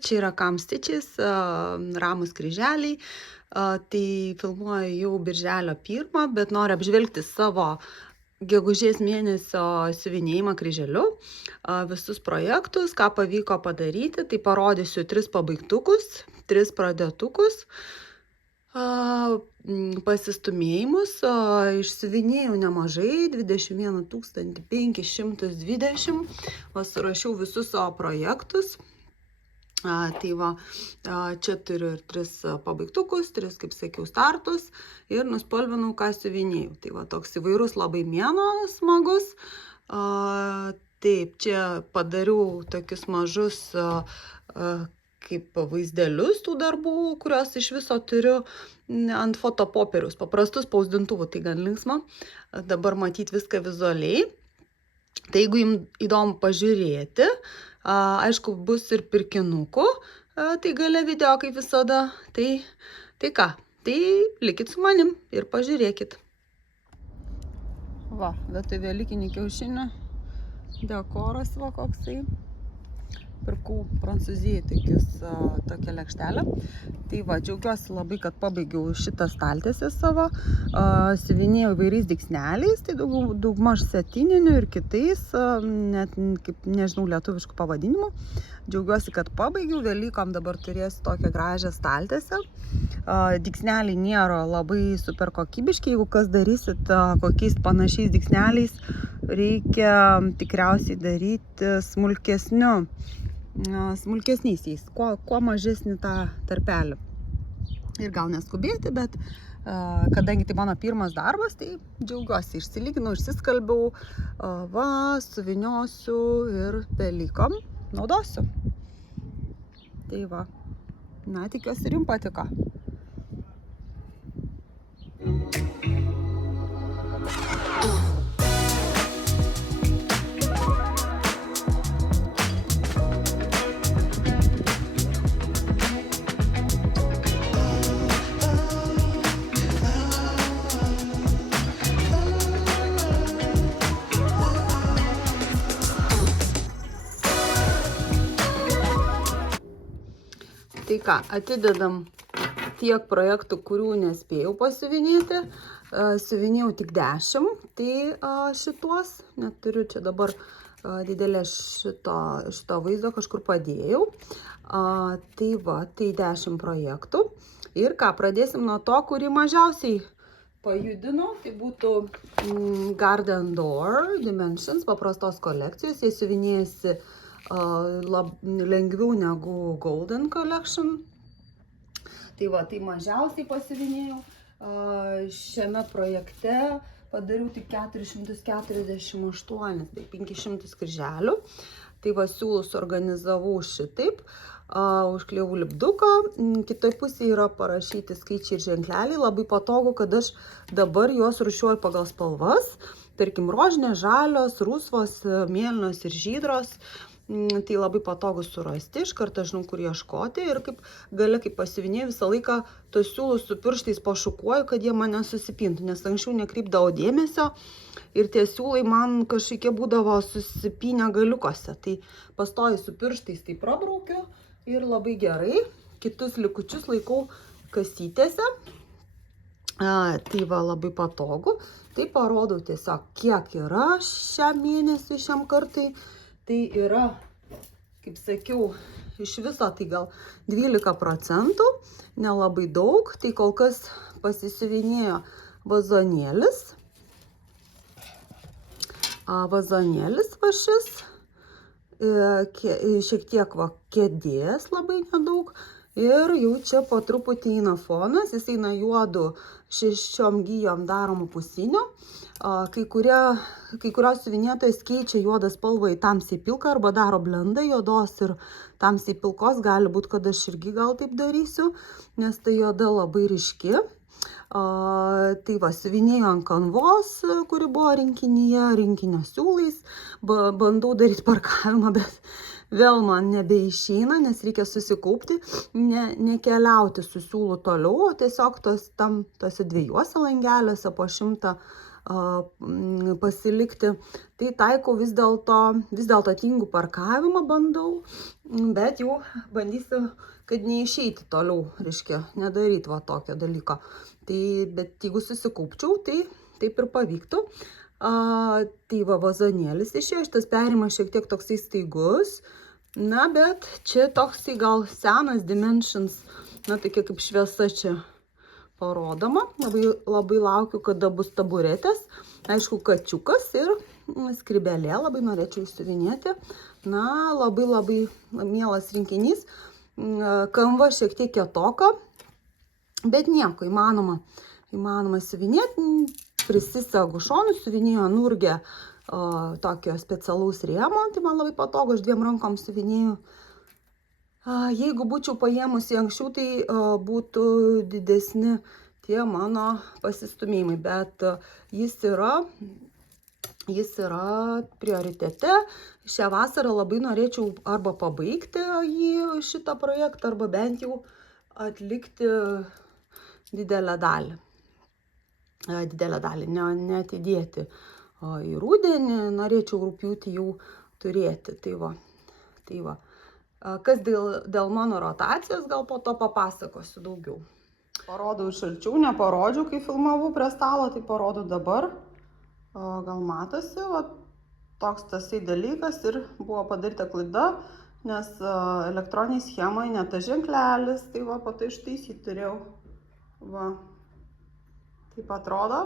čia yra Calm Stitches, ramus kryželiai. Tai filmuoju jau birželio 1, bet noriu apžvelgti savo gegužės mėnesio siuvinėjimą kryželiu, visus projektus, ką pavyko padaryti. Tai parodysiu 3 pabaigtukus, 3 pradėtukus, pasistumėjimus. Išsiuvinėjau nemažai, 21 520. Surašiau visus savo projektus. Tai va, čia turiu ir 3 pabaigtukus, 3, kaip sakiau, startus ir nuspalvinau, ką siuvinėjau. Tai va, toks įvairus labai mėnuo smagus. Taip, čia padariau tokius mažus kaip vaizdelius tų darbų, kuriuos iš viso turiu ant fotopopieriaus, paprastus spausdintuvų, tai gan linksma. Dabar matyti viską vizualiai. Tai jeigu jums įdomu pažiūrėti, aišku, bus ir pirkinukų, tai gale video, kaip visada. Tai ką, tai likit su manim ir pažiūrėkit. Va, vietoj velykinį kiaušinį dekoras va koksai. Pirkau Prancūzijai tokią lėkštelę. Tai va, džiaugiuosi labai, kad pabaigiau šitą staltiesę savo. Siuvinėjau įvairiais dygsneliais, tai daugmaž setininiu ir kitais, net kaip nežinau lietuviškų pavadinimų. Džiaugiuosi, kad pabaigiau. Velykom dabar turėsiu tokią gražią staltiesę. Dygsneliai nėra labai super kokybiški. Jeigu kas darysit kokiais panašiais dygsneliais, reikia tikriausiai daryti smulkesniais, kuo mažesnį tą tarpelį. Ir gal neskubėti, bet kadangi tai mano pirmas darbas, tai džiaugiuosi, išsilyginau, išsiskalbiau, va, suviniosiu ir velykom naudosiu. Tai va, na, tikiuosi ir jums patiko. Tai ką, atidedam tiek projektų, kurių nespėjau pasiuvinėti. Siuvinėjau tik 10, tai šituos, neturiu čia dabar didelė šito vaizdo, kažkur padėjau. Tai va, tai 10 projektų. Ir ką, pradėsim nuo to, kurį mažiausiai pajudinau. Tai būtų Garden Door Dimensions, paprastos kolekcijos. Jie siuvinėjasi lengviau negu Golden Collection. Tai va, tai mažiausiai pasiuvinėjau. Šiame projekte padariau tik 448, tai 500 kryželių. Tai va, siūlus organizavau šitaip. Užklijau lipduką. Kitoj pusėje yra parašyti skaičiai ir ženkleliai. Labai patogu, kad aš dabar juos rūšiuoju pagal spalvas. Tarkim, rožinės, žalios, rusvos, mėlynos ir žydros. Tai labai patogu surasti, iš karto žinau, kur ieškoti. Ir kaip gale, kaip pasiuvinėjau, visą laiką tos siūlus su pirštais pašukuoju, kad jie mane susipintų, nes anksčiau nekreipdavau dėmesio ir tie siūlai man kažkokie būdavo susipinę galiukose. Tai pastoju su pirštais tai prabraukiu ir labai gerai. Kitus likučius laikau kasytėse. Tai va, labai patogu. Tai parodau tiesiog, kiek yra šiam mėnesiui, šiam kartai. Tai yra, kaip sakiau, iš viso tai gal 12%, nelabai daug. Tai kol kas pasisiuvinėjo vazonėlis. Vazonėlis va šis. Šiek tiek va kėdės, labai nedaug. Ir jau čia po truputį eina fonas. Jis eina juodu 6 gijom daromų pusinių. Kai kurios siuvinėtojos keičia juodą spalvą į tamsiai pilką arba daro blendą juodos ir tamsiai pilkos. Gali būti, kad aš irgi gal taip darysiu, nes tai juoda labai ryški. Tai va, siuvinėjau ant kanvos, kuri buvo rinkinio siūlais. Bandau daryti parkavimą, bet vėl man nebeišeina, nes reikia susikaupti, nekeliauti su siūlu toliau, o tiesiog tose 2 langeliuose po 100 pasilikti. Tai taikau vis dėlto tingų parkavimą bandau, bet jau bandysiu, kad neišeiti toliau, reiškia, nedaryti va tokio dalyko. Tai, bet jeigu susikaupčiau, tai taip ir pavyktų. Tai va vazonėlis išėjo, šitas perimas šiek tiek toksai staigus, na, bet čia toksai gal senas Dimensions, na, tokia kaip šviesa čia parodoma. Labai laukiu, kada bus taburetės. Aišku, kačiukas ir skrybelė, labai norėčiau išsiuvinėti. Na, labai mielas rinkinys. Kanva šiek tiek kietoka, bet nieko, įmanoma siuvinėti. Prisisegu šonus, siuvinėjo Nurge tokio specialaus rėmo, tai man labai patogu, aš 2 rankom siuvinėjau. Jeigu būčiau paėmusi anksčiau, tai būtų didesni tie mano pasistumėjimai, bet jis yra prioritete. Šią vasarą labai norėčiau arba pabaigti šitą projektą, arba bent jau atlikti didelę dalį, neatidėti į rudenį, norėčiau rugpjūtį jau turėti. Tai va. Kas dėl mano rotacijos, gal po to papasakosiu daugiau. Parodau iš arčiau, neparodžiau, kai filmavau prie stalo, tai parodau dabar. Gal matosi, va, toks tasai dalykas ir buvo padaryta klaida, nes elektroniniai schemai ne tas ženklelis, tai va, po to ištaisyti turėjau. Va. Taip atrodo,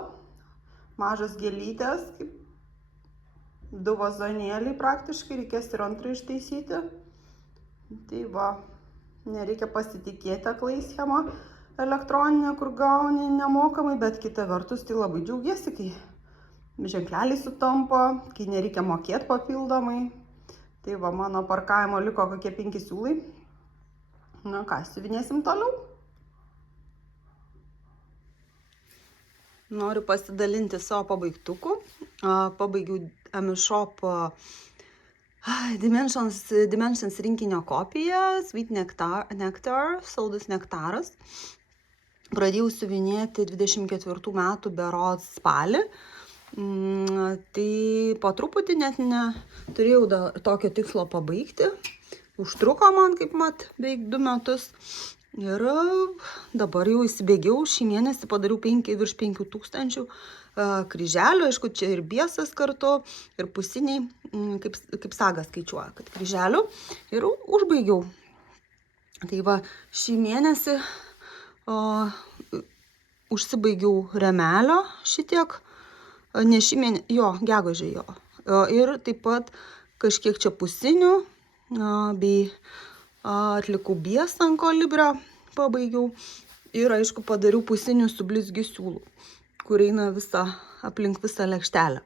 mažas gėlytės, kaip 2 vazonėliai praktiškai, reikės ir antrą ištaisyti. Tai va, nereikia pasitikėti aklai schema elektroninė, kur gauni nemokamai, bet kita vertus tai labai džiaugiesi, kai ženkleliai sutampa, kai nereikia mokėti papildomai. Tai va, mano parkavimo liko kokie 5 siūlai. Na ką, siuvinėsim toliau. Noriu pasidalinti savo pabaigtuku. Pabaigiau Amishop Dimensions rinkinio kopiją, Sweet Nectar, saldus nektaras. Pradėjau siuvinėti 24 metų berods spalį. Tai po truputį net neturėjau tokio tikslo pabaigti. Užtruko man, kaip mat, beveik 2 metus. Ir dabar jau įsibėgiau, šį mėnesį padariau virš 5000 kryželių, aišku, čia ir biesas kartu, ir pusiniai, kaip sagas skaičiuoja, kad kryželių, ir užbaigiau. Tai va, šį mėnesį užsibaigiau remelio šitiek, ne šį mėnesį, gegužę jo, ir taip pat kažkiek čia pusinių, bei atlikau biesą ant kolibrio, pabaigiau ir, aišku, padariau pusinių su blizgiu siūlu, kur eina aplink visą lėkštelę.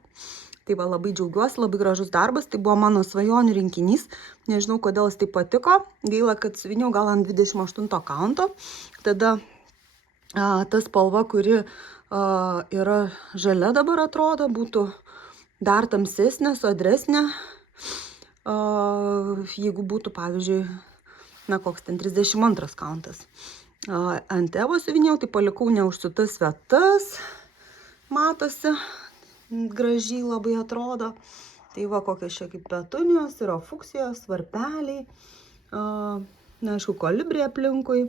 Tai va, labai džiaugiuosi, labai gražus darbas, tai buvo mano svajonių rinkinys, nežinau, kodėl jis taip patiko, gaila, kad siuviniau gal ant 28 kaunto, tada ta spalva, kuri yra žalia dabar atrodo, būtų dar tamsesnė, sodresnė, jeigu būtų, pavyzdžiui, na, koks ten 32 kauntas. Ant Evo siuvinėjau, tai palikau neužsiūtas vietas, matosi, gražiai labai atrodo. Tai va, kokios čia kaip petunijos, yra fuksijos, varpeliai, na, aišku, kolibriai aplinkui.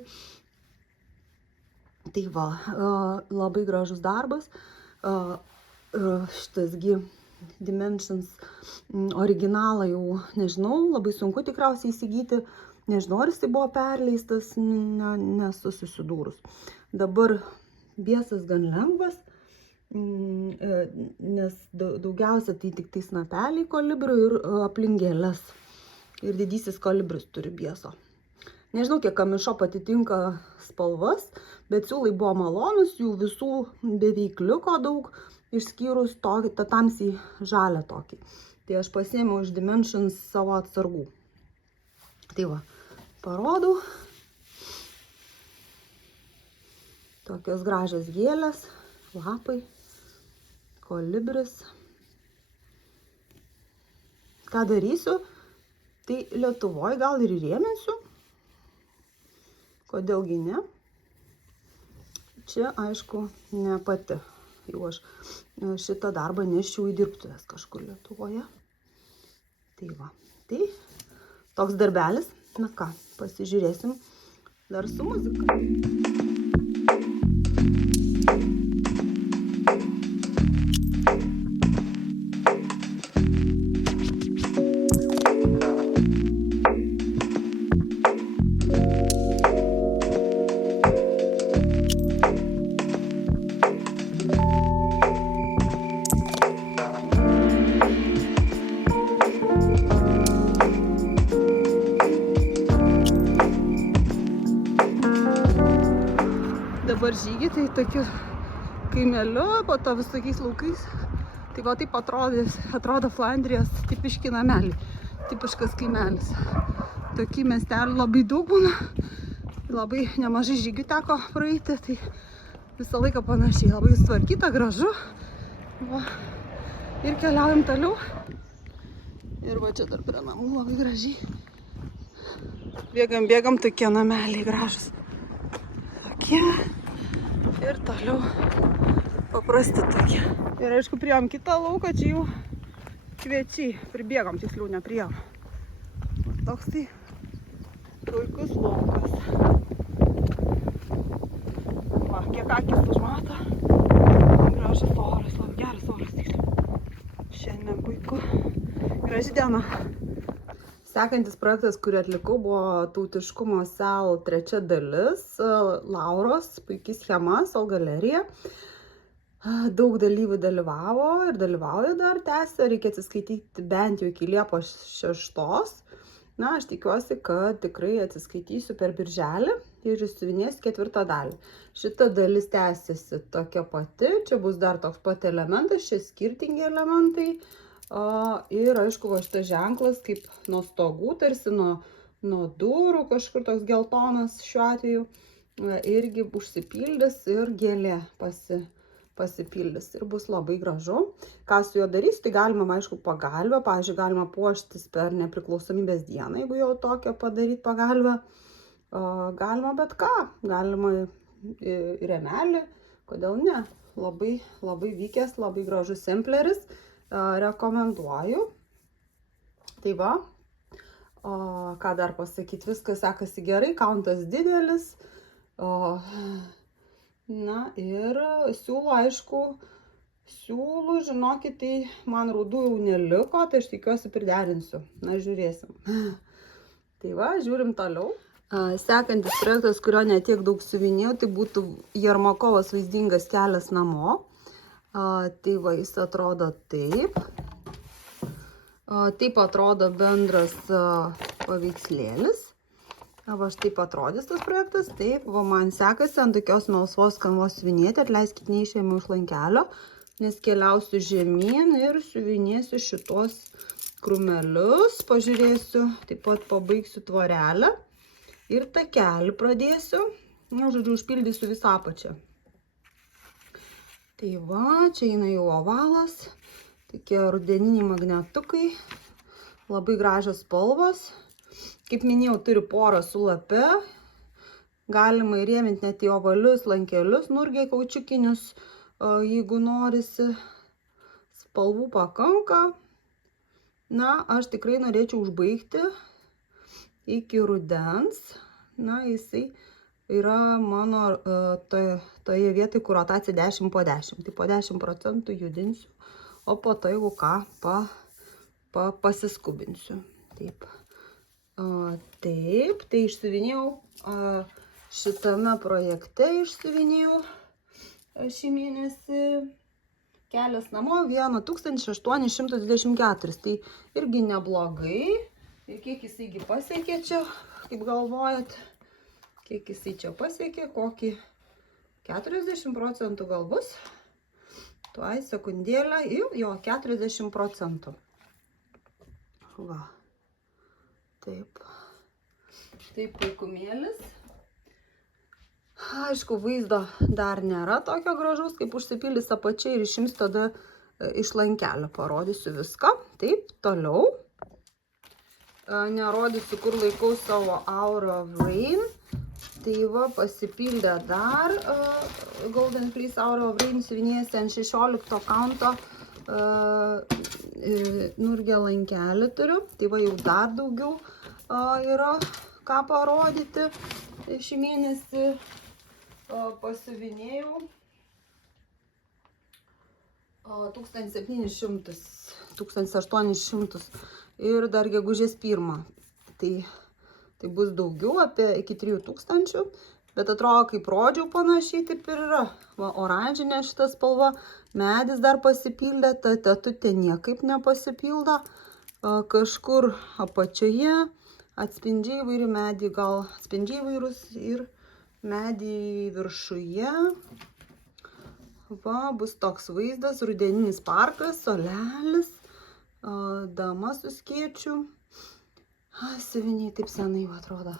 Tai va, labai gražus darbas. Šitasgi Dimensions originalą jau, nežinau, labai sunku tikriausiai įsigyti. Nežinau, ar jis buvo perleistas, nesu susidūrus. Dabar biesas gan lengvas, nes daugiausia tai tik tai snapeliai kolibrių ir aplink gėles. Ir didysis kolibris turi bieso. Nežinau, kiek Amishop atitinka spalvas, bet siūlai buvo malonus, jų visų beveik liko daug, išskyrus tokį, tą tamsiai žalią tokį. Tai aš pasiėmiau iš Dimensions savo atsargų. Tai va, parodau. Tokios gražios gėlės, lapai, kolibris. Ką darysiu? Tai Lietuvoje gal ir įrėminsiu. Kodėlgi ne? Čia, aišku, ne pati jau aš šitą darbą neščiau į dirbtuves kažkur Lietuvoje. Tai va, tai toks darbelis. Na ką, pasižiūrėsim dar su muzika. Dabar žygį, tai tokiu kaimeliu, po to visokiais laukais. Tai va taip atrodo Flandrijos tipiški nameliai, tipiškas kaimelis. Tokių miestelių labai daug būna, labai nemažai žygių teko praeiti, tai visą laiką panašiai, labai sutvarkyta, gražu. Va. Ir keliaujam toliau. Ir va čia dar prie namų labai gražiai. Bėgam, tokie nameliai gražus. Tokie. Ir toliau paprasti tokie. Ir aišku, priėjom kitą lauką, čia jau kviečiai. Pribėgam, tiksliau nepriėjom. Toks tai puikus laukas. Va, kiek akis užmato. Gražus oras, labai geras oras tiksliau. Šiandien puiku. Graži diena. Sekantis projektas, kurį atlikau, buvo tautiškumo SEL 3 dalis, Lauros, puikiai schema, SEL galerija. Daug dalyvių dalyvavo ir dalyvauja dar tęsia, reikia atsiskaityti bent jau iki Liepos 6. Na, aš tikiuosi, kad tikrai atsiskaitysiu per birželį ir išsiuvinėsiu 4 dalį. Šita dalis tęsiasi tokia pati, čia bus dar toks pat elementas, čia skirtingi elementai. Ir aišku, va šitas ženklas kaip nuo stogų, tarsi nuo durų, kažkur toks geltonas šiuo atveju, irgi užsipildys ir gėlė pasipildys ir bus labai gražu. Ką su juo darysiu, tai galima, aišku, pagalvę, pavyzdžiui, galima puoštis per nepriklausomybės dieną, jeigu jau tokią padaryti pagalvę. Galima bet ką, galima rėmelį, kodėl ne, labai vykęs, labai gražus sempleris. Rekomenduoju. Tai va, ką dar pasakyti, viskas sekasi gerai, kauntas didelis. Na ir siūlų, aišku, žinokit, tai man rudų jau neliko, tai aš tikiuosi priderinsiu. Na, žiūrėsim. Tai va, žiūrim toliau. Sekantis projektas, kurio netiek daug siuvinėjau, tai būtų Jermakovos vaizdingas kelias namo. Tai va, jis atrodo taip. Taip atrodo bendras paveikslėlis. Va, štaip atrodys tas projektas. Taip, va, man sekasi ant tokios melsvos kanvos siuvinėti. Atleiskit, neišėmiau iš lankelio, nes keliausiu žemyn ir siuvinėsiu šitos krūmelius. Pažiūrėsiu, taip pat pabaigsiu tvorelę. Ir takelį pradėsiu. Na, žodžiu, užpildysiu visą apačią. Tai va, čia eina jau ovalas, tokie rudeniniai magnetukai, labai gražios spalvos. Kaip minėjau, turiu porą su lape, galima įrėminti net į ovalius lankelius, nurgiai kaučiukinius, jeigu norisi. Spalvų pakanka. Na, aš tikrai norėčiau užbaigti iki rudens. Na, jisai yra mano toje vietoje, kur rotacija 10 po 10. Tai po 10% judinsiu, o po to, jeigu ką, pasiskubinsiu. Taip. Taip, tai išsiuvinėjau šitame projekte, išsiuvinėjau šį mėnesį kelias namo 1824. Tai irgi neblogai. Ir kiek jisai pasiekė čia, kaip galvojat? Kiek jisai čia pasiekė, kokį 40% gal bus. Tuoj sekundėlę, jo, 40%. Va. Taip. Taip puikumėlis. Aišku, vaizdo dar nėra tokio gražaus, kaip užsipildys apačiai ir išims tada iš lankelio. Parodysiu viską. Taip, toliau. Nerodysiu, kur laikau savo Hour of Rain. Tai va, pasipildė dar Golden Fleece Out of Rain siuvinėjasi ant 16 kanto nurgę lankelį turiu. Tai va, jau dar daugiau yra ką parodyti. Šį mėnesį pasiuvinėjau 1700, 1800 ir dar gegužės 1. Tai bus daugiau, iki 3000, bet atrodo, kaip rodžiau panašiai, taip ir yra. Va, oranžinė šita spalva, medis dar pasipildė, ta tetutė niekaip nepasipildo. Kažkur apačioje atspindžiai įvairi medį, gal atspindžiai įvairūs ir medį viršuje. Va, bus toks vaizdas, rudeninis parkas, solelis, dama su skėčiu. Siuviniai taip senai atrodo.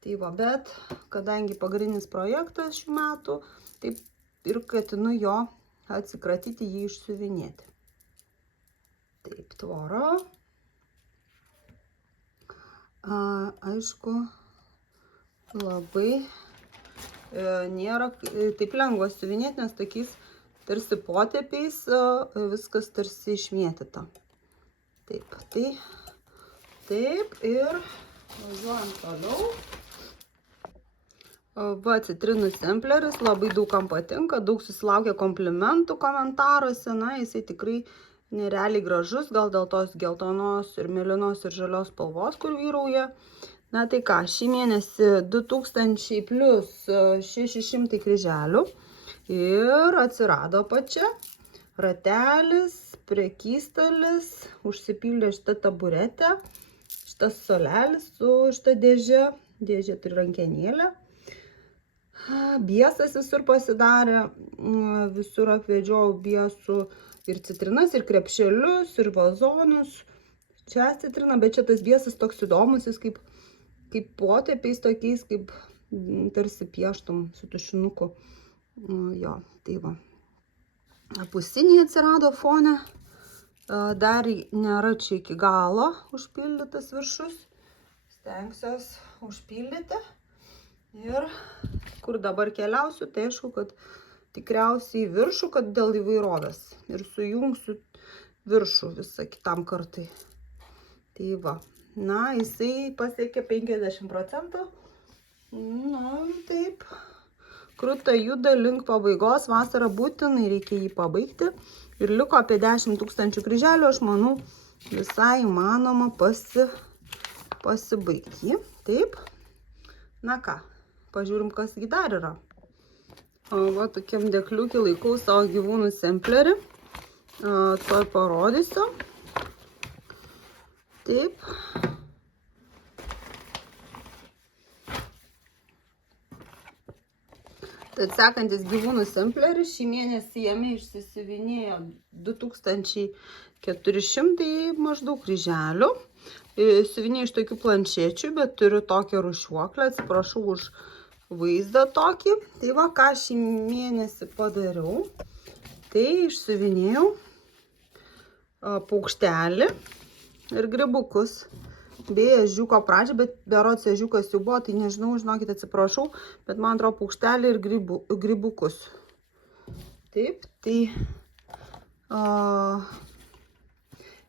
Tai va, bet kadangi pagrindinis projektas šių metų, taip ir ketinu jo atsikratyti, jį išsiuvinėti. Taip, tvora. Aišku, labai nėra taip lengva siuvinėti, nes tokiais tarsi potėpiais viskas tarsi išmėtyta. Taip, ir važiuojam toliau. Va, citrinų sampleris, labai daugam patinka, daug susilaukia komplimentų komentaruose, na, jisai tikrai nerealiai gražus, gal dėl tos geltonos ir mėlynos ir žalios spalvos, kur vyrauja. Na tai ką, šį mėnesį 2000 plus 600 kryželių ir atsirado pačia ratelis, prekystalis, užsipildė šitą taburetę, šitas solelis su šitą dėžė turi rankenėlę. Biesas visur pasidarė, visur apvedžiau biesų ir citrinas, ir krepšelius, ir vazonus. Čia citrina, bet čia tas biesas toks įdomus, jis kaip potėpiais tokiais, kaip tarsi pieštum su tušinuku. Jo, tai va. Pusiniai atsirado fone. Dar nėra čia iki galo užpildytas viršus. Stengsiuos užpildyti. Ir kur dabar keliausiu, tai aišku, kad tikriausiai viršų, kad dėl įvairovės. Ir sujungsiu viršų visą kitam kartai. Tai va. Na, jisai pasiekė 50%. Na, taip. Kruta juda link pabaigos. Vasarą būtinai reikia jį pabaigti. Ir liko apie 10 000 kryželių. Aš manau, visai įmanoma pasibaigti jį. Taip. Na ką, pažiūrim, kasgi dar yra. Va, tokiam dėkliukį laikau savo gyvūnų samplerį. Tuoj parodysiu. Taip. Tad sekantis gyvūnų sampleris, šį mėnesį jame išsisiuvinėjo 2400 maždaug kryželių. Siuvinėjau iš tokių planšečių, bet turiu tokią rūšiuoklę, atsiprašau už vaizdą tokį. Tai va, ką šį mėnesį padariau, tai išsiuvinėjau paukštelį ir grybukus. Beje, ežiuko pradžią, bet berods ežiukas jau buvo, tai nežinau, žinokit, atsiprašau, bet man atrodo paukštelį ir grybukus. Taip, tai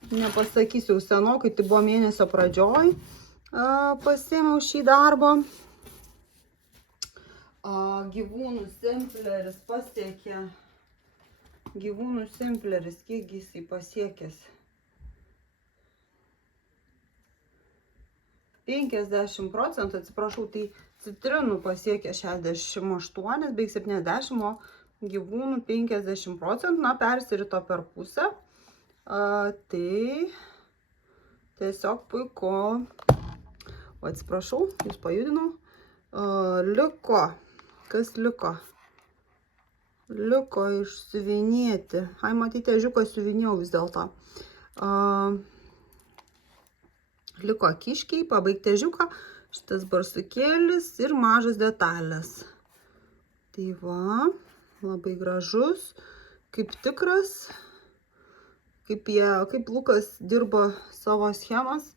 nepasakysiu senokai, tai buvo mėnesio pradžioj pasiėmiau šį darbą. Gyvūnų sampleris pasiekė, kiek jisai pasiekęs? 50%, atsiprašau, tai citrinų pasiekė 68, beveik 70, o gyvūnų 50%, na, persirito per pusę. Tai tiesiog puiku. O atsiprašau, jūs pajudinau. Liko, kas liko? Liko išsiuvinėti. Ai, matyti, ežiuką siuvinėjau vis dėlto. Liko kiškiai, pabaigti ežiuką, šitas barsukėlis ir mažas detalės. Tai va, labai gražus, kaip tikras, kaip Lukas dirba savo schemas,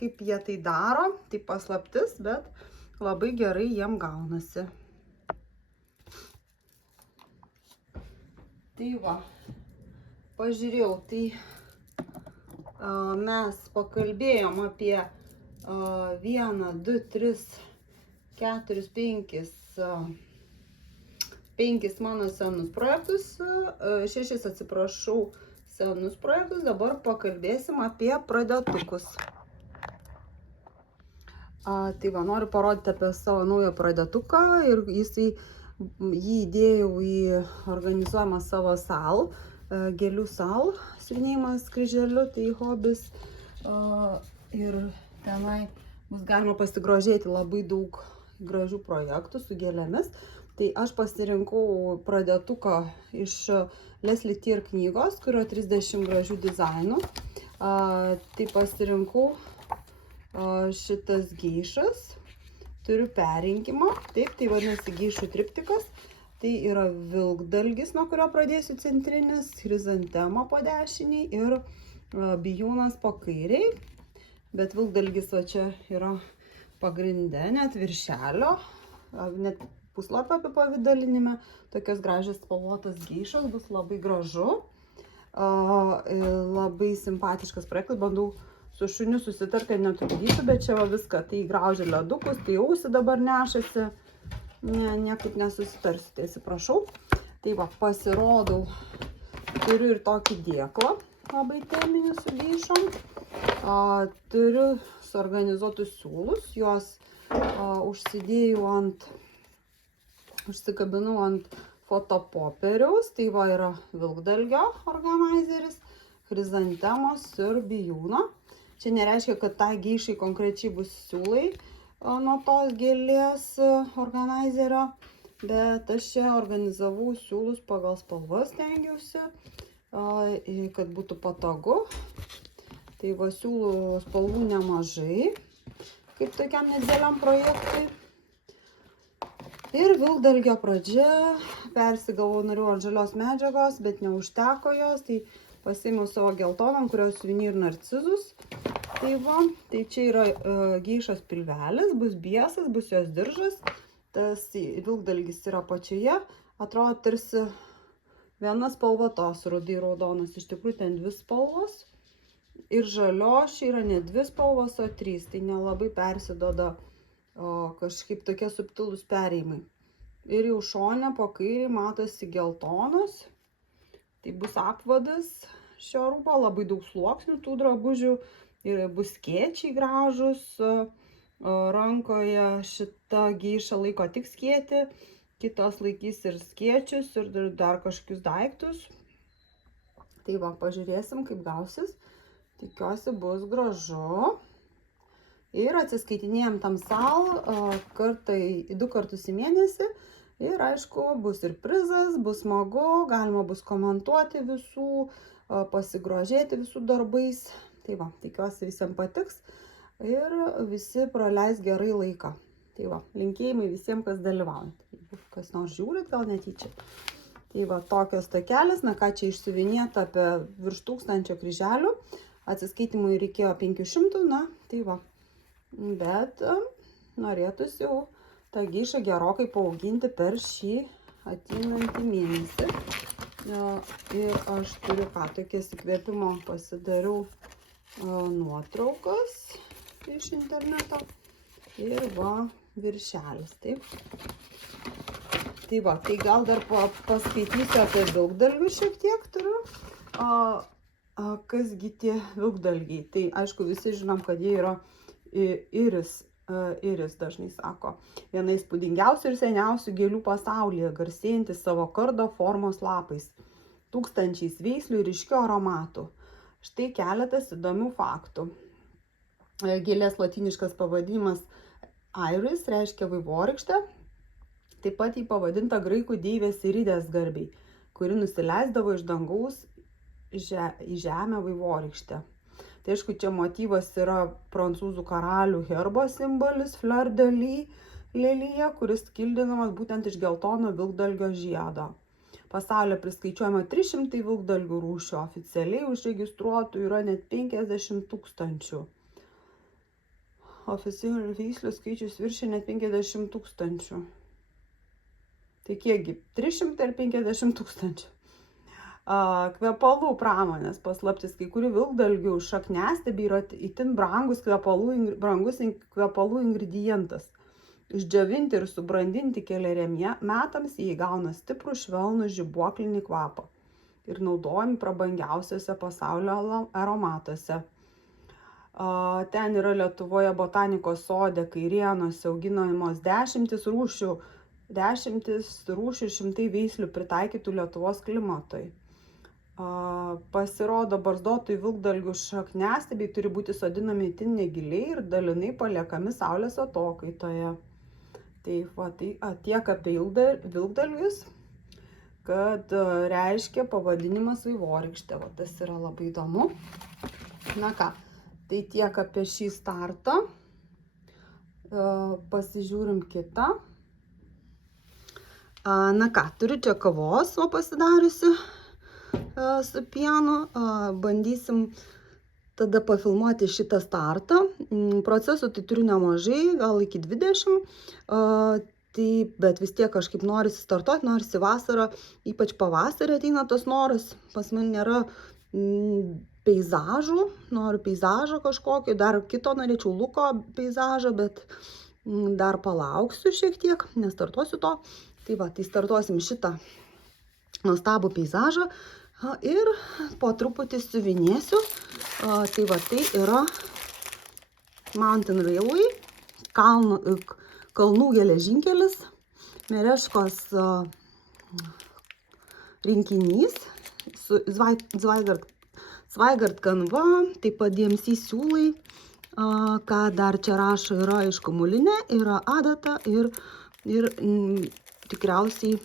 kaip jie tai daro, tai paslaptis, bet labai gerai jiem gaunasi. Tai va, pažiūrėjau, tai mes pakalbėjom apie 1, 2, 3, 4, 5 mano senus projektus, 6 atsiprašau senus projektus, dabar pakalbėsim apie pradėtukus. Tai va, noriu parodyti apie savo naują pradėtuką ir jį įdėjau į organizuojamą savo salą, gėlių salą, siuvinėjimas kryželiu, tai hobis. Ir tenai bus galima pasigrožėti labai daug gražių projektų su gėlėmis. Tai aš pasirinkau pradėtuką iš Leslie Tier knygos, kurio 30 gražių dizainų. Tai pasirinkau šitas geišas, turiu perrinkimą, taip, tai vadinasi geišų triptikas, tai yra vilkdalgis, nuo kurio pradėsiu centrinis, chrizantema po dešiniai ir bijūnas po kairiai, bet vilkdalgis va čia yra pagrinde, net viršelio, net puslapio apipavidalinime, tokios gražios spalvotas geišos, bus labai gražu, labai simpatiškas projektas, bandau su šuniu susitarti, kad netrukdytų, bet čia va viską, tai graužia ledukus, tai ausį dabar nešasi, niekaip nesusitarsiu, tai atsiprašau. Tai va, pasirodau, turiu ir tokį dėklą, labai teminį su geišom, turiu suorganizuotus siūlus, juos užsikabinau ant fotopopieriaus, tai va yra vilkdalgio organizeris, chrizantemos ir bijūno. Čia nereiškia, kad tai geišai konkrečiai bus siūlai nuo tos gėlės organizerio, bet aš čia organizavau siūlus pagal spalvas, stengiausi, kad būtų patogu. Tai va, siūlų spalvų nemažai, kaip tokiam nedėliam projektui. Ir vilkdalgio pradžia, persigalvojau, norėjau ant žalios medžiagos, bet neužteko jos, tai pasiėmiau savo geltoną, kurios siuvinėjau ir narcizus. Tai va, tai čia yra geišos pilvelis, bus biesas, bus jos diržas, tas vilkdalgis yra pačioje, atrodo tarsi viena spalva tos rudai raudonos, iš tikrųjų ten 2 spalvos ir žalios čia yra ne 2 spalvos, o 3, tai nelabai persidoda kažkaip tokie subtilūs perėjimai. Ir jau šone po kairį matosi geltonos, tai bus apvadas šio rūbo, labai daug sluoksnių tų drabužių. Ir bus skėčiai gražus, rankoje šita geiša laiko tik skėtį, kitos laikys ir skėčius ir dar kažkokius daiktus. Tai va, pažiūrėsim, kaip gausis. Tikiuosi bus gražu. Ir atsiskaitinėjom tam sal 2 kartus į mėnesį. Ir aišku, bus ir prizas, bus smagu, galima bus komentuoti visų, pasigrožėti visų darbais. Tai va, tikiuosi visiems patiks ir visi praleis gerai laiką. Tai va, linkėjimai visiems, kas dalyvaujant. Jeigu kas nors žiūrit, gal netyčia. Tai va, tokios takelės, na ką čia išsiuvinėta apie virš 1000 kryželių. Atsiskaitimui reikėjo 500, na, tai va. Bet norėtųsi jau tą geišą gerokai paauginti per šį ateinantį mėnesį. Ir aš turiu tokias įkvėpimo pasidariau nuotraukas iš interneto ir va viršelis, taip. Tai va, tai gal dar paskaitysiu apie vilkdalgius šiek tiek turiu. Kasgi tie vilkdalgiai? Tai aišku, visi žinom, kad jie yra iris dažnai sako. Viena įspūdingiausių ir seniausių gėlių pasaulyje, garsėjantis savo kardo formos lapais, tūkstančiais veislių ir ryškių aromatų. Štai keletas įdomių faktų. Gėlės latiniškas pavadinimas iris reiškia vaivorykštę, taip pat jį pavadinta graikų deivės Iridės garbei, kuri nusileisdavo iš dangaus į žemę vaivorykštę. Tai aišku, čia motyvas yra prancūzų karalių herbo simbolis fleur de lis lelija, kuris kildinamas būtent iš geltono vilkdalgio žiedo. Pasaulyje priskaičiuojama 300 vilkdalgių rūšių, oficialiai užregistruotų yra net 50 000. oficialių veislių skaičius viršė net 50 000. Tai kiekgi? 300 ir 50 000. Kvepalų pramonės paslaptis. Kai kurių vilkdalgių šakniastiebiai yra itin brangus kvepalų ingredientas. Išdžiovinti ir subrandinti keleriem metams jie įgauna stiprų švelnų žibuoklinį kvapą ir naudojami prabangiausiuose pasaulio aromatuose. Ten yra Lietuvoje botanikos sode Kairėnuose auginamos dešimtis rūšių ir šimtai veislių pritaikytų Lietuvos klimatui. Pasirodo, barzdotųjų vilkdalgių šakniastiebiai turi būti sodinami itin negiliai ir dalinai paliekami saulės atokaitoje. Tai tiek apie vilkdalgius, kad reiškia pavadinimas vaivorykštė. Tas yra labai įdomu. Na ką, tai tiek apie šį startą. Pasižiūrim kitą. Na ką, turiu čia kavos pasidariusi su pienu. Bandysim tada pafilmuoti šitą startą. Procesų tai turiu nemažai, gal iki 20. Bet vis tiek kažkaip norisi startuoti, norisi vasarą, ypač pavasarį ateina tas noras. Pas mane nėra peizažų, noriu peizažą kažkokį, dar kito norėčiau luko peizažą, bet dar palauksiu šiek tiek, nestartuosiu to. Tai startuosim šitą nuostabų peizažą ir po truputį siuvinėsiu. Tai yra Mountain Railway, kalnų geležinkelis, Mereškos rinkinys, Zweigart kanva, taip pat DMC siūlai, ką dar čia rašo, yra aišku mulinė, yra adata ir tikriausiai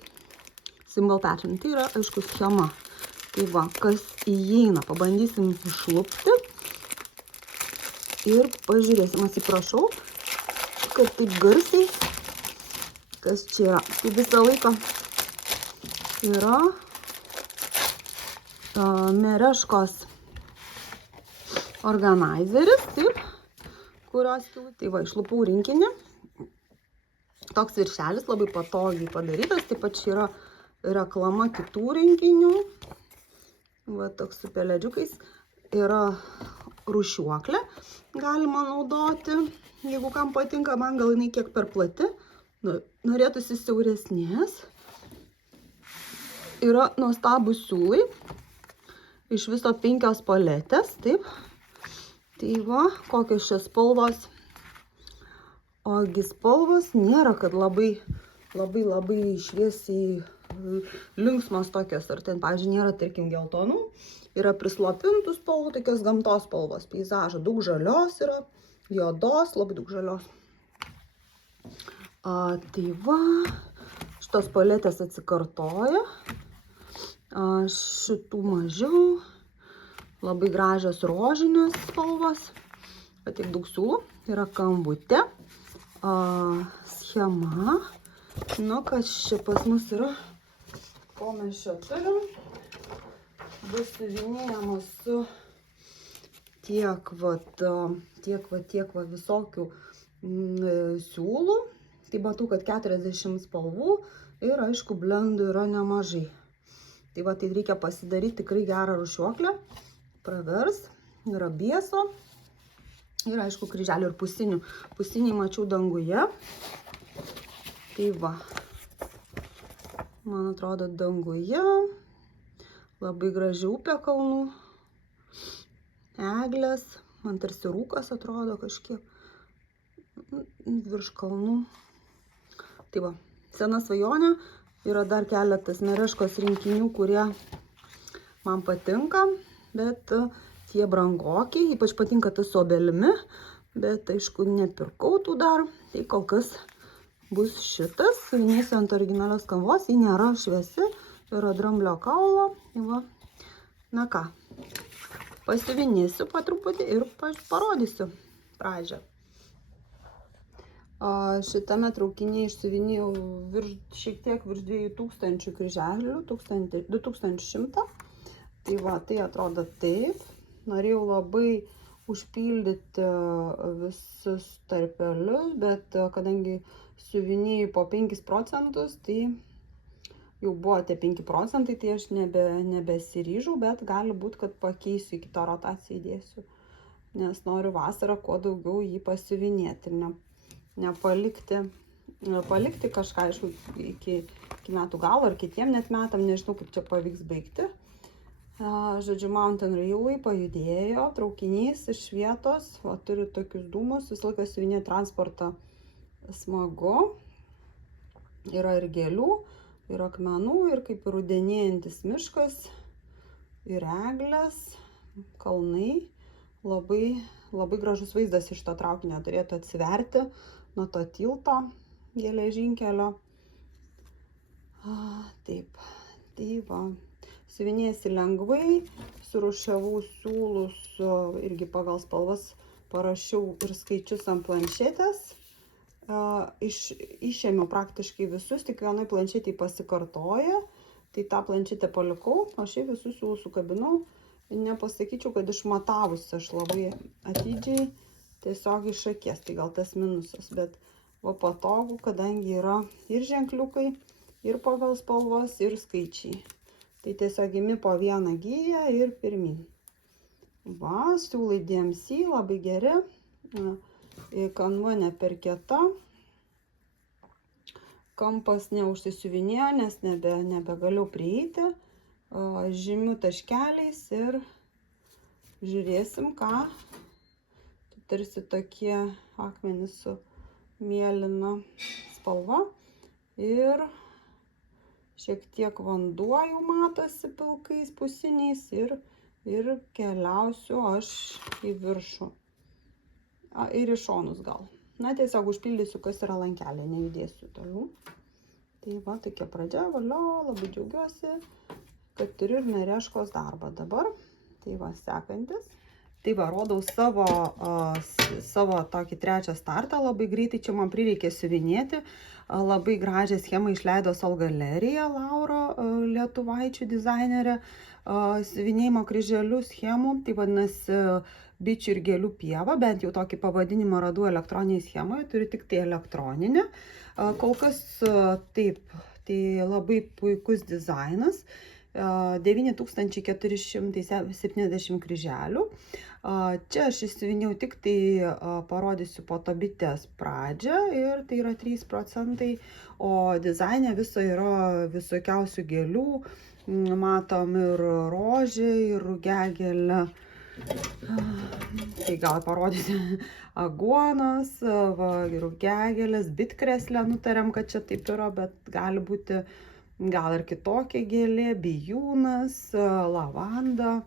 symbol pattern. Tai yra aišku schema. Tai va, kas įeina, pabandysim išlupti ir pažiūrėsim. Atsiprašau, kad taip garsiai, kas čia yra. Tai visą laiką yra Mereškos organizeris, taip, kurios tai va, išlupau rinkinį. Toks viršelis labai patogiai padarytas, taip pat čia yra reklama kitų rinkinių. Va, toks su peledžiukais. Yra rūšiuoklė, galima naudoti, jeigu kam patinka, man gal jinai kiek per plati, norėtųsi siauresnės. Yra nuostabūs siūlai, iš viso 5 paletės, taip. Tai va, kokios čia spalvos. Ogi spalvos nėra, kad labai šviesiai linksmos tokios, ar ten, pavyzdžiui, nėra, tarkim, geltonų, yra prislopintų spalvų, tokios gamtos spalvos, peizažo, daug žalios yra, juodos, labai daug žalios. Tai va, šitos paletės atsikartoja, šitų mažiau, labai gražios rožinės spalvos, tiek daug siūlų, yra kambutė, schema, kas čia pas mus yra. Ko mes čia turim, bus siuvinėjamos su tiek visokių siūlų. Tai matau, kad 40 spalvų ir aišku blendų yra nemažai. Tai va, tai reikia pasidaryti tikrai gerą rūšiuoklę, pravers, yra bieso ir aišku kryželių ir pusinių. Pusiniai mačiau danguje. Tai va. Man atrodo danguje, labai graži upė kalnų, eglės, man tarsi rūkas atrodo kažkiek virš kalnų. Tai va, sena svajonė, yra dar keletas Mereškos rinkinių, kurie man patinka, bet tie brangokiai, ypač patinka tas su obelimi, bet aišku nepirkau tų dar, tai kol kas bus šitas, siuvinėsiu ant originalios kanvos, ji nėra šviesi, yra dramblio kaulo. Na ką, pasiuvinėsiu po truputį ir parodysiu pradžią. Šitame traukinyje išsiuvinėjau šiek tiek virš 2000 kryželių, 2100. Tai va, tai atrodo taip. Norėjau labai užpildyti visus tarpelius, bet kadangi siuvinėjau po 5 procentus, tai jau buvo tie 5 procentai, tai aš nebesiryžau, bet gali būti, kad pakeisiu, į kitą rotaciją įdėsiu. Nes noriu vasarą kuo daugiau jį pasiuvinėti ir palikti kažką, aišku, iki metų galo ar kitiem net metam, nežinau, kaip čia pavyks baigti. Žodžiu, Mountain Railway pajudėjo, traukinys iš vietos, turiu tokius dūmus, visą laiką siuvinėti transportą smagu. Yra ir gėlių, ir akmenų, ir kaip rudenėjantis miškas, ir eglės, kalnai. Labai gražus vaizdas iš to traukinio turėtų atsiverti nuo to tilto geležinkelio. Taip, tai va. Siuvinėsi lengvai, surūšiavau siūlus, irgi pagal spalvas parašiau ir skaičius ant planšetės. Išėmiau praktiškai visus, tik vienoj planšetėj pasikartoja, tai tą planšetę palikau, o šiaip visus siūlus sukabinau. Nepasakyčiau, kad išmatavusi aš labai atidžiai, tiesiog iš akies, tai gal tas minusas, bet va patogu, kadangi yra ir ženkliukai, ir pagal spalvas, ir skaičiai. Tai tiesiog imi po vieną giją ir pirmin. Va, siūlai DMC, labai geri, kanva ne per kieta, kampas neužsisiuvinėjo, nes nebegaliu prieiti. Žymiu taškeliais ir žiūrėsim, ką. Tai tarsi tokie akmenys su mėlyna spalva ir šiek tiek vanduo jau matosi pilkais pusiniais ir keliausiu aš į viršų. Ir į šonus gal. Na, tiesiog užpildysiu, kas yra lankelė, nejudėsiu toliau. Tai va, tokia pradžia, valio, labai džiaugiuosi, kad turiu ir Mereškos darbą dabar. Tai va, sekantis. Tai va, rodau savo tokį trečią startą labai greitai. Čia man prireikė siuvinėti. Labai gražią schemą išleido Sol Galerija, Lauro lietuvaičių dizainerė. Siuvinėjimo kryželių schemų. Tai vadinasi bičių ir gėlių pieva. Bent jau tokį pavadinimą radau elektroniniai schemoje. Turiu tik tai elektroninę. Kol kas taip, tai labai puikus dizainas. 9470 kryželių. Čia aš įsiuvinėjau tik tai, parodysiu po to bitės pradžią ir tai yra 3 procentai, o dizaine viso yra visokiausių gėlių, matom ir rožė, ir rugiagėlė. Tai gal parodyti aguonos, rugiagėlės, bitkreslę nutarėm, kad čia taip yra, bet gali būti gal ir kitokia gėlė, bijūnas, lavanda,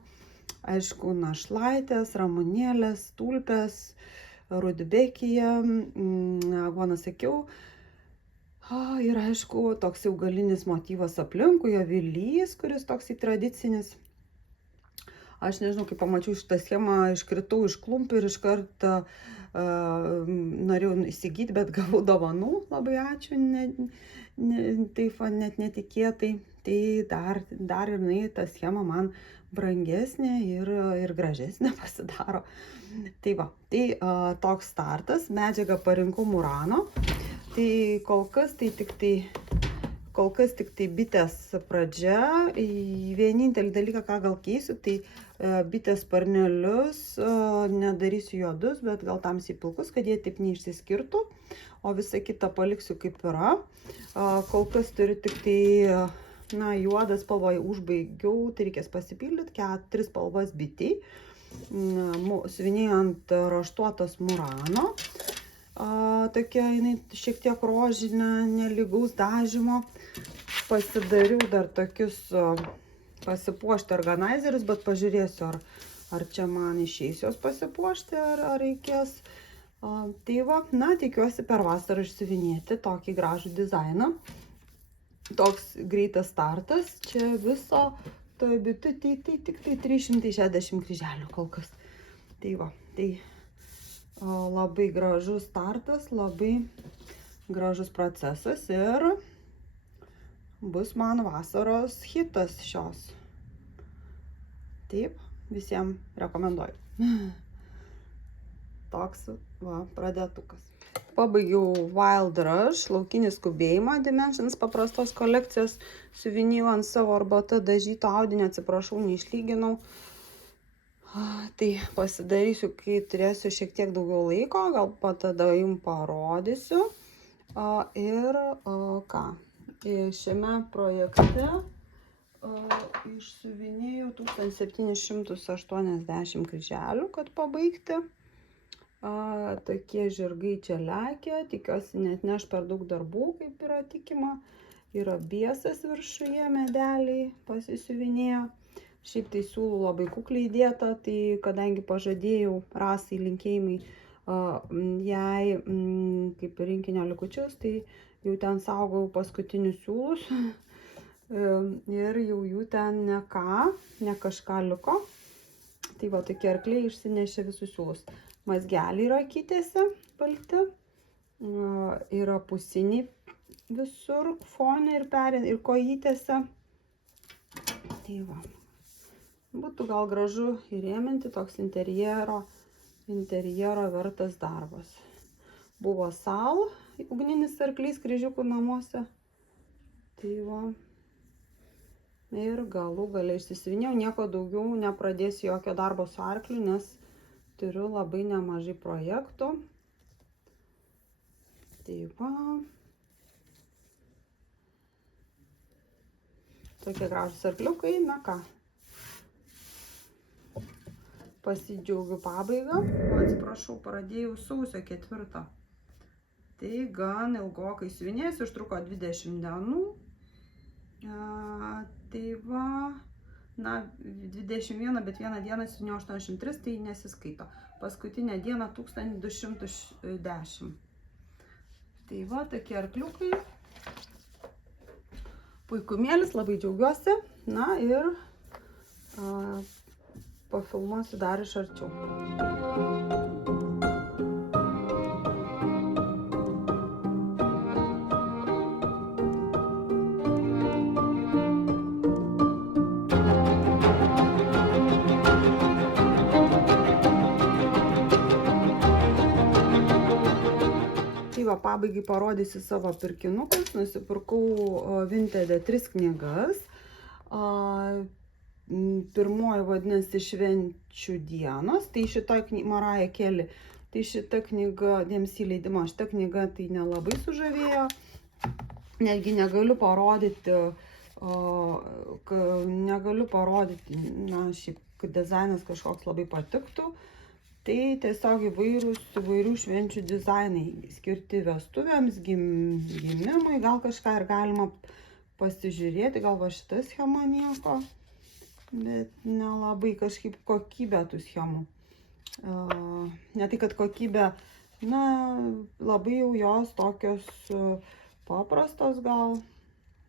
aišku, našlaitės, ramunėlės, tulpės, rudbekija, aguoną sakiau. Ir aišku, toks augalinis motyvas aplinkui, avilys, kuris toks tradicinis. Aš nežinau, kai pamačiau šitą schemą, iškritau iš klumpių ir iš karto norėjau įsigyti, bet gavau dovanų. Labai ačiū, taip net netikėtai. Tai dar ir ta schema man brangesnė ir gražesnė pasidaro. Tai va, tai toks startas. Medžiagą parinkau Murano. Tai kol kas tik tai bitės pradžia. Vienintelį dalyką, ką gal keisiu, tai bitės sparnelius, nedarysiu juodus, bet gal tamsiai pilkus, kad jie taip neišsiskirtų, o visą kitą paliksiu kaip yra. Kol kas turiu tik tai, juodą spalvą užbaigiau, tai reikės pasipildyti 4 spalvas bitei. Siuvinėjau ant raštuotos Murano. Tokia jinai šiek tiek rožinė, nelygaus dažymo. Pasidariau dar tokius pasipuošti organizerius, bet pažiūrėsiu, ar čia man išeis jos pasipuošti, ar reikės. Tai va, tikiuosi per vasarą išsiuvinėti tokį gražų dizainą. Toks greitas startas. Čia viso bitutį, tai tik tai 360 kryželių kol kas. Tai va, tai labai gražus startas, labai gražus procesas ir bus man vasaros hitas šios. Taip, visiems rekomenduoju. toks va, pradėtukas. Pabaigiau Wild Rush, laukinį skubėjimą Dimensions paprastos kolekcijos siuvinėjau ant savo arbata dažyto audinio, atsiprašau, neišlyginau. Tai pasidarysiu, kai turėsiu šiek tiek daugiau laiko, gal tada jums parodysiu. Ir ką, šiame projekte išsiuvinėjau 1780 kryželių, kad pabaigti. Tokie žirgai čia lekia, tikiuosi net neš per daug darbų, kaip yra tikima. Yra biesas viršuje, medeliai pasisiuvinėjo. Šiaip tai siūlų labai kukliai įdėta, tai kadangi pažadėjau Rasai linkėjimai jai kaip rinkinio likučius, tai jau ten saugau paskutinius siūlus ir jau jų ten ne kažką liko. Tai va, tokie arkliai išsinešė visus siūlus. Mazgeliai yra kitėse balti, yra pusiniai visur fone ir kojytėse. Tai va, būtų gal gražu įrėminti, toks interjero vertas darbas. Buvo Sal, ugninis arklys kryžiukų namuose. Tai va, ir galų gale išsisiuvinėjau, nieko daugiau nepradėsiu jokio darbo su arkliu, nes turiu labai nemažai projektų. Tai va. Tokie gražūs arkliukai, na ką. Pasidžiaugiu pabaigą. Atsiprašau, pradėjau sausio 4. Tai gan ilgokai siuvinėsiu, užtruko 20 dienų. Tai va, na, 21, bet vieną dieną siuvinėjau 83, tai nesiskaito. Paskutinę dieną 1210. Tai va, tokie arkliukai. Puikumėlis, labai džiaugiuosi. Na ir pafilmuosiu dar iš arčiau. Tai va, pabaigai parodysiu savo pirkinukus. Nusipirkau Vinted 3 knygas. Pirmoji vadinasi Švenčių dienos, tai šitoj Mariah Carey, tai šita knyga, dėmesį leidimo, šita knyga tai nelabai sužavėjo, netgi negaliu parodyti, na, šiaip, kad dizainas kažkoks labai patiktų, tai tiesiog įvairių švenčių dizainai, skirti vestuvėms, gimimui, gal kažką ir galima pasižiūrėti, gal va šita schema nieko. Bet nelabai kažkaip kokybė tų schemų. Ne tai, kad kokybė, na, labai jau jos tokios paprastos gal.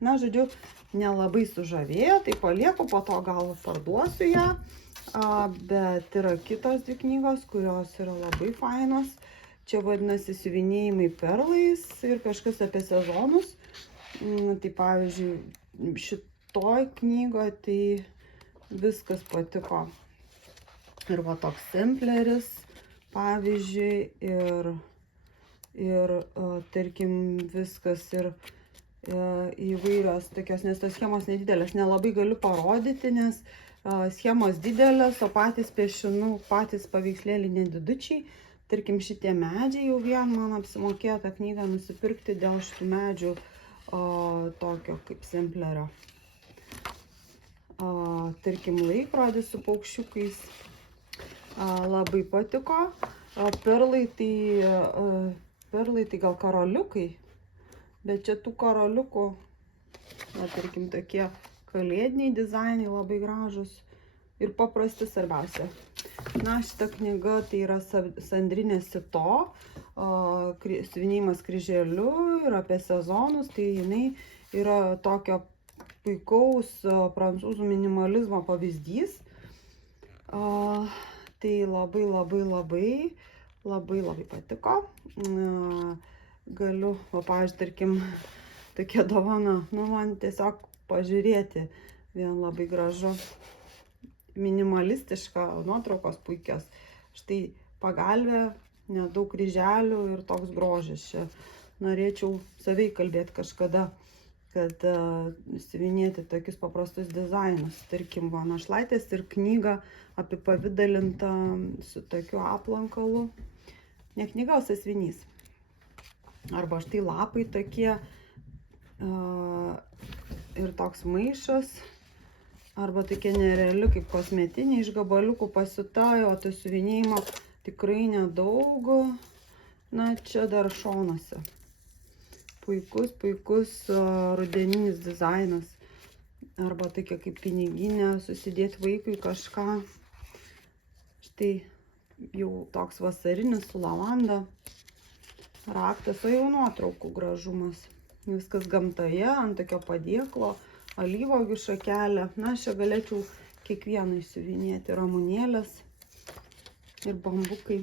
Na, žodžiu, nelabai sužavėjo, tai palieku, po to gal parduosiu ją. Bet yra kitos 2 knygos, kurios yra labai fainos. Čia vadinasi siuvinėjimai perlais ir kažkas apie sezonus. Tai pavyzdžiui, šitoj knygoje tai viskas patiko. Ir va toks sampleris, pavyzdžiui, ir tarkim, viskas ir įvairios tokios, nes tos schemos nedidelės, nelabai galiu parodyti, nes schemos didelės, o patys piešinų, patys paveikslėliai nedidučiai. Tarkim, šitie medžiai jau vien man apsimokėjo tą knygą nusipirkti dėl šitų medžių tokio kaip samplerio. Tarkim, laikrodis su paukščiukais labai patiko. Perlai tai gal karoliukai, bet čia tų karoliukų, tarkim, tokie kalėdiniai dizainai labai gražus ir paprasti svarbiausia. Na, šita knyga tai yra Sandrinė Sito, siuvinėjimas kryželiu ir apie sezonus, tai jinai yra tokio puikaus prancūzų minimalizmo pavyzdys. Tai labai patiko. Galiu, pavyzdžiui, tarkim, tokia dovana, nu, man tiesiog pažiūrėti, vien labai gražu, minimalistiška, nuotraukos puikios. Štai pagalvė nedaug kryželių ir toks grožis. Čia norėčiau savai kalbėti kažkada, kad siuvinėti tokius paprastus dizainus. Tarkim, va, našlaitės ir knyga apipavidalintą su tokiu aplankalu. Ne knyga, o sąsiuvinys. Arba štai lapai tokie ir toks maišas. Arba tokie nereali kaip kosmetiniai iš gabaliukų pasiūta, o to siuvinėjimo tikrai nedaug. Na, čia dar šonuose. Puikus rudeninis dizainas. Arba tokia kaip piniginė, susidėti vaikui kažką. Štai jau toks vasarinis su lavanda. Raktas, o jau nuotraukų gražumas. Viskas gamtoje, ant tokio padėklo, alyvuogių šakelė. Na, aš čia galėčiau kiekvieną išsiuvinėti. Ramunėlės ir bambukai.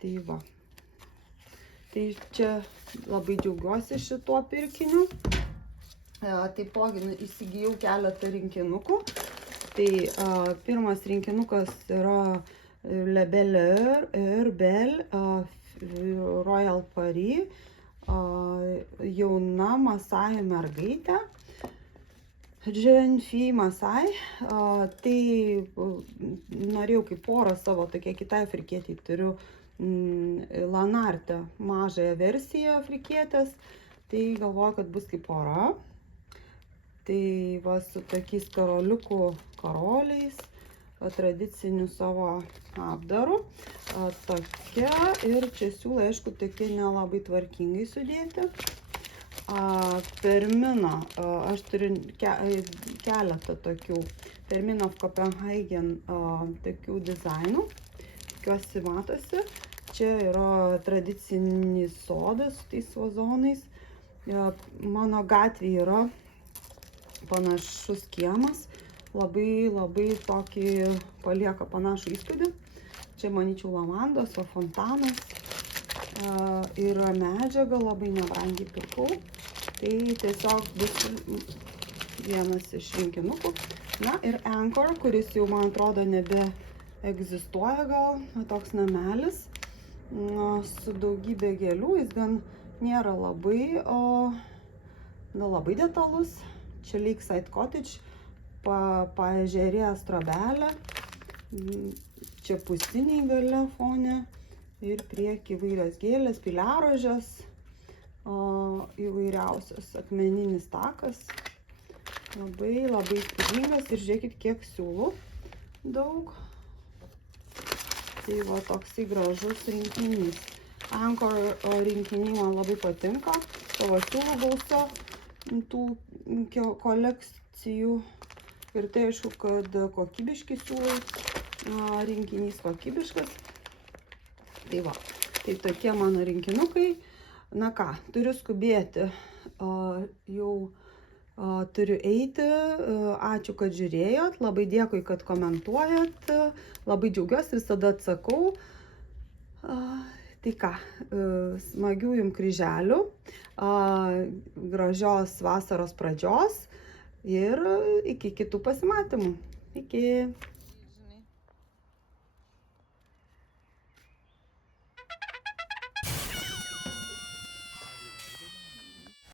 Tai va. Tai čia labai džiaugiuosi šituo pirkiniu. Taipogi įsigijau keletą rinkinukų. Tai pirmas rinkinukas yra Le Belle ir Belle Royal Paris, jauna Masai mergaitė. Jeune fille Masai. Tai norėjau kaip porą savo, tokia kitai afrikietiai turiu Lanarte mažąją versiją afrikietės. Tai galvoju, kad bus kaip pora. Tai va su tokiais karoliukų karoliais, tradiciniu savo apdaru. Tokia ir čia siūlai, aišku, tokie nelabai tvarkingai sudėti. Permino, aš turiu keletą tokių Permino Copenhagen tokių dizainų. Tikiuosi matosi. Čia yra tradicinis sodas su tais vazonais. Mano gatvėje yra panašus kiemas. Labai tokį palieka panašų įspūdį. Čia, manyčiau, lavandos, o fontanas. Yra medžiaga, labai nebrangiai pirkau. Tai tiesiog bus vienas iš rinkinukų. Na ir Anchor, kuris jau, man atrodo, nebeegzistuoja gal. Toks namelis su daugybė gėlių. Jis gan nėra labai detalus. Čia Lakeside Cottage. Paežerės trobelė, čia pusiniai gale fone ir prieki įvairios gėlės, piliarožės, įvairiausios, akmeninis takas, labai įspūdingas ir žiūrėkit, kiek siūlų daug. Tai va toksai gražus rinkinys. Anchor rinkiniai man labai patinka, savo siūlų gausa, tų kolekcijų. Ir tai aišku, kad kokybiški siūlai, rinkinys kokybiškas. Tai va, tai tokie mano rinkinukai. Na ką, turiu skubėti, jau turiu eiti. Ačiū, kad žiūrėjot, labai dėkui, kad komentuojat, labai džiaugiuosi, visada atsakau. Tai ką, smagių jums kryželių, gražios vasaros pradžios. Ir iki kitų pasimatymų. Iki.